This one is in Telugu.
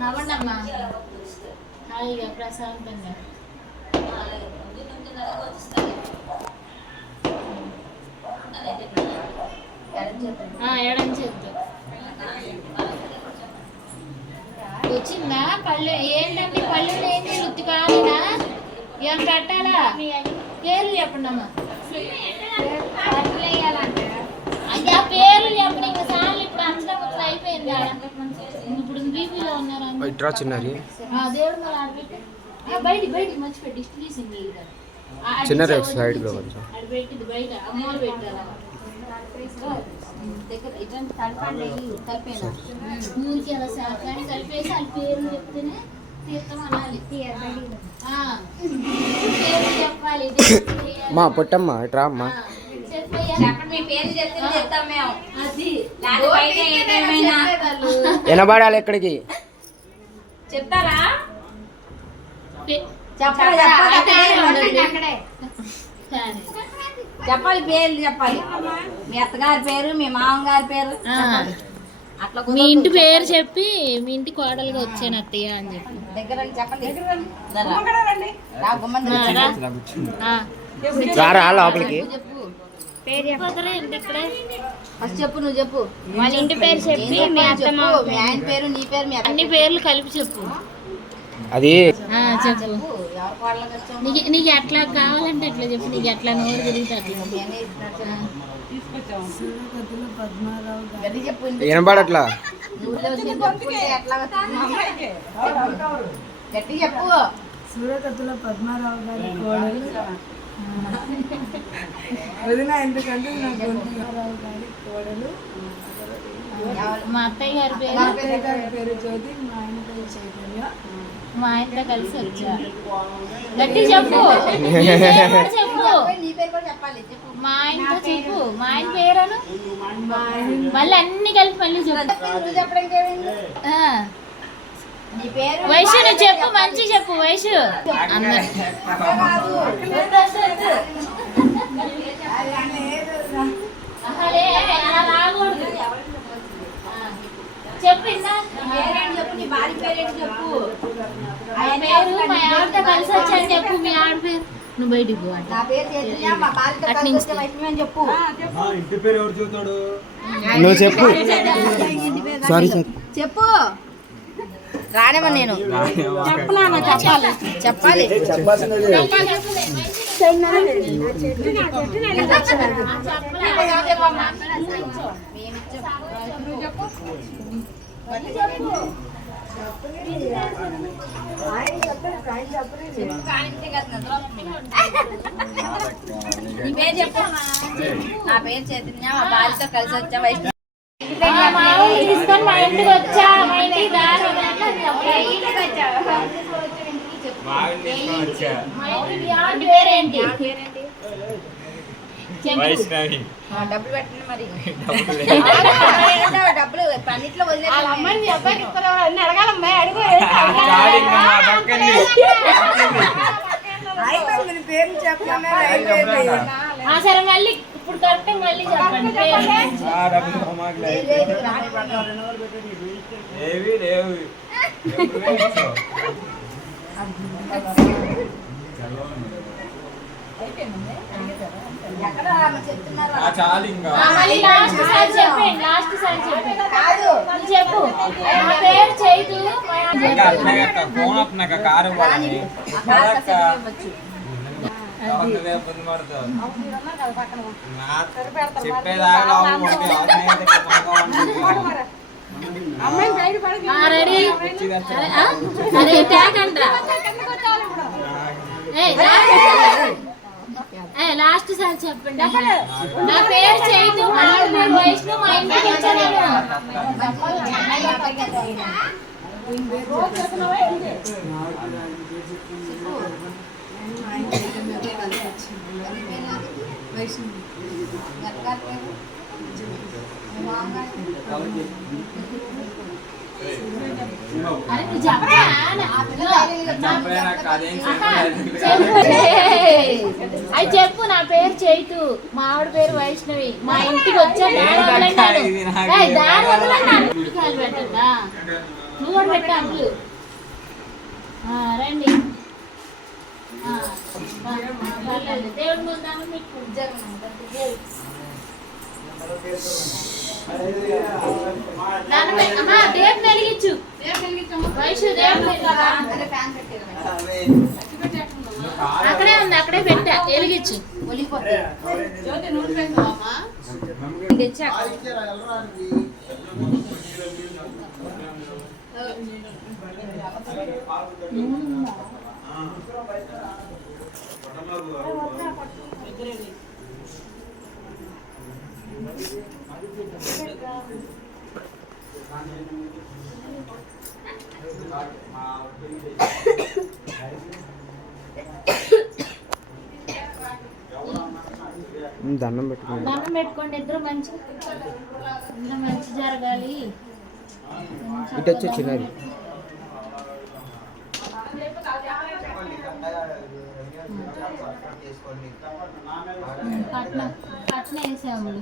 నవ్వండమ్మా హాయిగా ప్రశాంతంగా ఎడం చేద్దు వచ్చిందా పళ్ళు ఏంటంటే పళ్ళు ఏంటి ఉత్తి కాలేనా ఏం కట్టాలా పేర్లు చెప్పండి అమ్మా అయ్యా పేర్లు చెప్పండి ఇంకా సార్లు ఇప్పుడు అంచనా ముందు అయిపోయింది ఇప్పుడు బీపీలో ఉన్నారు దేవుడు బయట బయట మంచి పెట్టి తీసింది చిన్న సైడ్ లో కొంచెం అది పెట్టింది బయట అమ్మోరు పెట్టారు ఊరికి అలా శాఖని కలిపేసి వాళ్ళ పేర్లు చెప్తేనే తీర్థం అనాలి పేర్లు చెప్పాలి మా పొట్టమ్మ ఇట్రా అమ్మా వినబడాలి ఎక్కడికి చెప్తారా చెప్పాలి పేర్లు చెప్పాలి మీ అత్తగారి పేరు మీ మామగారి పేరు అట్లా మీ ఇంటి పేరు చెప్పి మీ ఇంటి కోడలుగా వచ్చాను అత్తయ్య అని చెప్పి దగ్గర చెప్పండి రారా లోపలికి ఫస్ట్ చెప్పు నువ్వు చెప్పు వాళ్ళ ఇంటి పేరు చెప్పి మీ అత్తమ్మ మీ ఆయన పేరు నీ పేరు మీ అన్ని పేర్లు కలిపి చెప్పు అది చెప్పు నీకు ఎట్లా కావాలంటే అట్లా చెప్పు నీకు ఎట్లా నోరు తిరిగితే అట్లా వినబడట్లా గట్టి చెప్పు సూరకత్తుల పద్మారావు గారి కోడలు వదిన ఎందుకంటే నా పద్మారావు గారి కోడలు మా అత్తయ్య గారి పేరు పేరు జ్యోతి మా ఆయన పేరు చైతన్య మా ఆయనతో కలిసి వచ్చా గట్టి చెప్పు చెప్పు నీ పేరు కూడా చెప్పాలి చెప్పు మా ఆయనతో చెప్పు మా ఆయన పేరును మళ్ళీ అన్ని కలిపి మళ్ళీ చెప్పు నువ్వు చెప్పడానికి ఏమైంది నీ పేరు వయసు నువ్వు చెప్పు మంచి చెప్పు వయసు అందరు రాకూడదు చెప్పు పేరేంటి చెప్పు నీ భార్య పేరేంటి చెప్పు పేరు మా ఆవిడతో కలిసి వచ్చాను చెప్పు మీ ఆవిడ పేరు నువ్వు బయటికి పో నా పేరు చైతన్య మా భార్యతో కలిసి వచ్చే వైష్ణవి అని చెప్పు ఇంటి పేరు ఎవరు చెబుతాడు నువ్వు చెప్పు సారీ చెప్పు రానేమో నేను చెప్పాలి నీ పేరు చెప్పు నా పేరు చైతన్య మా భార్యతో కలిసి వచ్చా వైష్ణవి తీసుకొని మా ఇంటికి వచ్చా మా ఇంటికి పేరేంటి వైష్ణవి డబ్బులు పెట్టండి మరి డబ్బులు పన్నిట్లో పేర్లు చెప్పాలి సరే మళ్ళీ ఇప్పుడు కరెక్ట్ మళ్ళీ చెప్పండి ఏవి లేవు చాలు ఇంకా లాస్ట్ సారి చెప్పండి లాస్ట్ సారి చెప్పండి చెప్పు నా పేరు చైతు ఫోన్ వస్తున్నాక కారు చెప్పేదాకా రెడీ అరే ట్యాగ్ అంట లాస్ట్ సార్ చెప్పండి నా పేరు చైతు వైష్ణవ్ మా ఇంటికి వచ్చాను అది చెప్పు. నా పేరు చైతు, మా ఆవిడ పేరు వైష్ణవి. మా ఇంటికి వచ్చా దారి వదలంటాడు. కూడా పెట్టాము. రండి. పర్లేదు. దేవుడి ముందు దండం పెట్టుకోండి. అమ్మా దేవుడిని వెలిగించు. వయసు దేవుడు అక్కడే ఉంది, అక్కడే పెట్టా, వెలిగించు. దండం పెట్టుకోండి. దండం పెట్టుకోండి. ఇద్దరు మంచి జరగాలి. ఇటు వచ్చి చిన్నది పట్నం వేసాము.